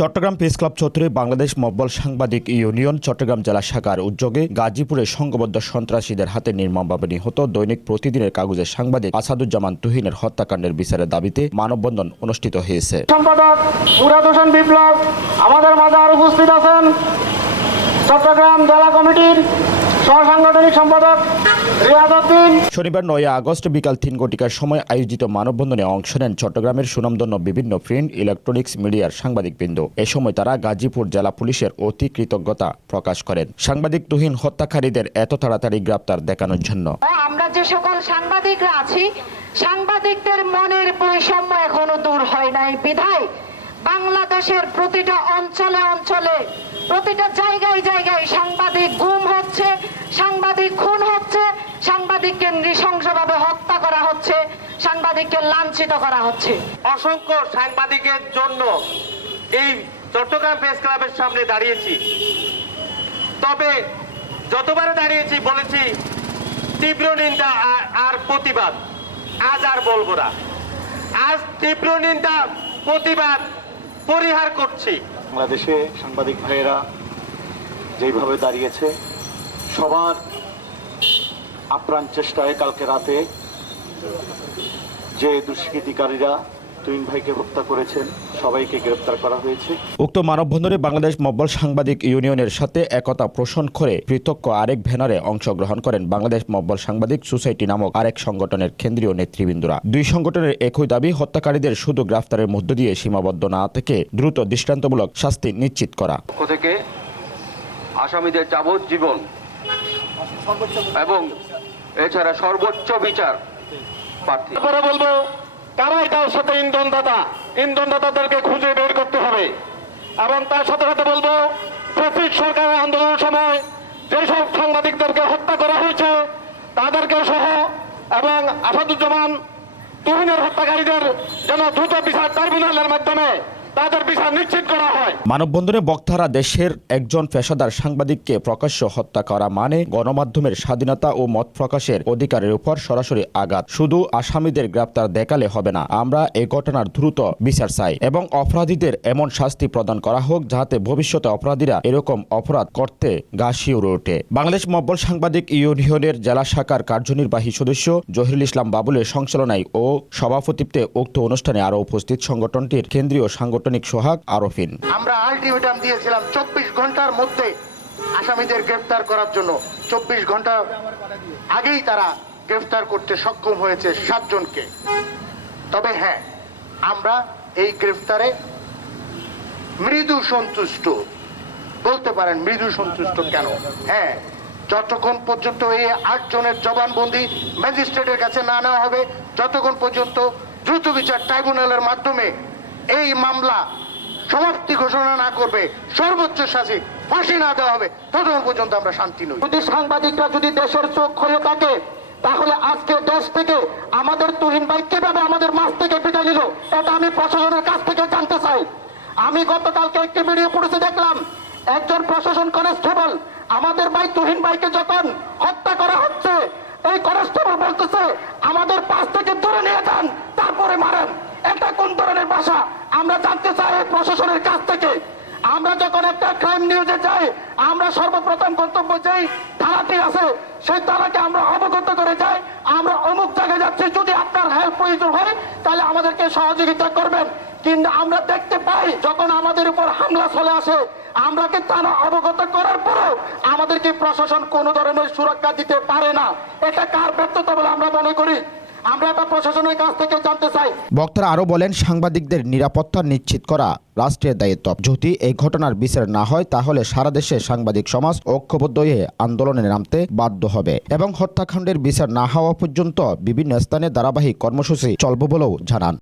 Chittagong press club চত্বরে বাংলাদেশ মব্বল সাংবাদিক union Chittagong জেলা শাখার উদ্যোগে গাজীপুরে সংঘবদ্ধ সন্ত্রাসীদের হাতে নির্মমভাবে নিহত দৈনিক প্রতিদিনের কাগজের সাংবাদিক আসাদুজ্জামান তুহিনের হত্যাকাণ্ডের বিচারের দাবিতে মানববন্ধন অনুষ্ঠিত হয়েছে। সম্পাদক মুরাদ হোসেন বিপ্লব আমাদের মাঝে আর উপস্থিত আছেন। চট্টগ্রাম জেলা কমিটির সহসাংগঠনিক সম্পাদক রিয়াদ উদ্দিন। শনিবার 9 আগস্ট বিকাল 3 ঘটিকার সময় আয়োজিত মানববন্ধনে অংশ নেন চট্টগ্রামের সুনামধন্য বিভিন্ন প্রিন্ট ইলেকট্রনিক্স মিডিয়ার সাংবাদিকবৃন্দ। এ সময় তারা গাজীপুর জেলা পুলিশের অতি কৃতজ্ঞতা প্রকাশ করেন সাংবাদিক তুহিন হত্যাকারীদের এত তাড়াতাড়ি গ্রেপ্তার দেখানোর জন্য। আমরা যে সকল সাংবাদিকরা আছি, সাংবাদিকদের মনের বৈষম্য এখনো দূর হয় নাই বিধায় বাংলাদেশের প্রতিটা অঞ্চলে অঞ্চলে প্রতিটা জায়গায় জায়গায় সাংবাদিক গুম হচ্ছে, সাংবাদিক খুন হচ্ছে, সাংবাদিককে নৃশংসভাবে হত্যা করা হচ্ছে, সাংবাদিককে লাঞ্ছিত করা হচ্ছে। অসংখ্য সাংবাদিকের জন্য এই চট্টগ্রাম প্রেস ক্লাবের সামনে দাঁড়িয়েছি। তবে যতবারে দাঁড়িয়েছি বলেছি তীব্র নিন্দা আর প্রতিবাদ। আজ আর বলবো না, আজ তীব্র নিন্দা প্রতিবাদ পরিহার করছি। বাংলাদেশে সাংবাদিক ভাইয়েরা যেভাবে দাঁড়িয়েছে, সবার আপ্রাণ চেষ্টায় কালকে রাতে যে দুষ্কৃতিকারীরা তুহিন ভাইকে হত্যা করেছেন সবাইকে গ্রেপ্তার করা হয়েছে। উক্ত মানববন্ধনে বাংলাদেশ মব্বল সাংবাদিক ইউনিয়নের সাথে একতা পোষণ করে পৃথক আরেক ব্যানারে অংশগ্রহণ করেন বাংলাদেশ মব্বল সাংবাদিক সোসাইটি নামক আরেক সংগঠনের কেন্দ্রীয় নেতৃবৃন্দরা। দুই সংগঠনের একই দাবি হত্যাকারীদের শুধু গ্রেফতারের মধ্য দিয়ে সীমাবদ্ধ না থেকে দ্রুত দৃষ্টান্তমূলক শাস্তি নিশ্চিত করা। থেকে আসামিদের যাবজ্জীবন এবং এছাড়া সর্বোচ্চ বিচার প্রার্থী। বলবো কারা এটার সাথে ইন্ধনদাতাদেরকে খুঁজে বের করতে হবে এবং তার সাথে সাথে বলবো ব্রিটিশ সরকারের আন্দোলনের সময় যেসব সাংবাদিকদেরকে হত্যা করা হয়েছে তাদেরকে সহ এবং আসাদুজ্জামান তুহিনের হত্যাকারীদের যেন দ্রুত বিচার ট্রাইব্যুনালের মাধ্যমে তাদের বিচার নিশ্চিত করা হয়। মানববন্ধনে বক্তারা দেশের একজন পেশাদার সাংবাদিককে প্রকাশ্য হত্যা করা মানে গণমাধ্যমের স্বাধীনতা ও মত প্রকাশের অধিকারের উপর সরাসরি আঘাত। শুধু আসামিদের গ্রেপ্তার দেখালে হবে না, আমরা এই ঘটনার দ্রুত বিচার চাই এবং অপরাধীদের এমন শাস্তি প্রদান করা হোক যাতে ভবিষ্যতে অপরাধীরা এরকম অপরাধ করতে গা শিউরে ওঠে। বাংলাদেশ মব্বল সাংবাদিক ইউনিয়নের জেলা শাখার কার্যনির্বাহী সদস্য জহিরুল ইসলাম বাবুলের সংচালনায় ও সভাপতিত্বে উক্ত অনুষ্ঠানে আরও উপস্থিত সংগঠনটির কেন্দ্রীয় সাংগঠনিক সোহাগ আরফিন। আমরা আলটিমেটাম দিয়েছিলাম 24 ঘন্টার মধ্যে আসামিদের গ্রেফতার করার জন্য। 24 ঘন্টা আগেই তারা গ্রেফতার করতে সক্ষম হয়েছে 7 জনকে। তবে হ্যাঁ, আমরা এই গ্রেফতারে মৃদু সন্তুষ্ট বলতে পারেন। মৃদু সন্তুষ্ট কেন? হ্যাঁ, যতক্ষণ পর্যন্ত এই 8 জনের জবানবন্দি ম্যাজিস্ট্রেটের কাছে না নেওয়া হবে, যতক্ষণ পর্যন্ত দ্রুত বিচার ট্রাইব্যুনালের মাধ্যমে এই মামলা সমাপ্তি ঘোষণা না করবে, সর্বোচ্চ শাস্তি ফাঁসি না দেওয়া হবে, ততক্ষণ পর্যন্ত আমরা শান্তি নই। যদি সাংবাদিকরা যদি দেশের চোখ হয়ে থাকে তাহলে আজকে দেশ থেকে আমাদের তুহিন ভাই কিভাবে আমাদের মাছ থেকে পিটা নিল এটা আমি প্রশাসনের কাছ থেকে জানতে চাই। আমি গতকালকে একটি ভিডিও পড়েছে, দেখলাম একজন প্রশাসন কনস্টেবল আমাদের ভাই তুহিন ভাইকে যখন হত্যা করা হচ্ছে এই কনস্টেবল বলতেছে আমাদের পাশ থেকে ধরে নিয়ে যান তারপরে মারেন। এটা কোন ধরনের ভাষা আমরা জানতে চাই প্রশাসনের কাছ থেকে। আমরা যখন একটা ক্রাইম নিউজে যাই আমরা সর্বপ্রথম কর্তব্য যেই ধারাটি আছে সেই ধারাকে আমরা অবগত করে যাই, আমরা অমুক জায়গায় যাচ্ছি, যদি আপনার হেল্প প্রয়োজন হয় তাহলে আমাদেরকে সহযোগিতা করবেন। কিন্তু আমরা দেখতে পাই যখন আমাদের উপর হামলা চলে আসে আমরাকে তারা অবগত করার পরেও আমাদেরকে প্রশাসন কোনো ধরনের সুরক্ষা দিতে পারে না। এটা কার ব্যর্থতা বলে আমরা মনে করি? আমরা এটা প্রশাসনের কাছ থেকে জানতে চাই। বক্তারা আরও বলেন সাংবাদিকদের নিরাপত্তা নিশ্চিত করা রাষ্ট্রের দায়িত্ব। যদি এই ঘটনার বিচার না হয় তাহলে সারা দেশে সাংবাদিক সমাজ ঐক্যবদ্ধ হয়ে আন্দোলনে নামতে বাধ্য হবে এবং হত্যাকাণ্ডের বিচার না হওয়া পর্যন্ত বিভিন্ন স্থানে ধারাবাহিক কর্মসূচি চলবে বলেও জানান।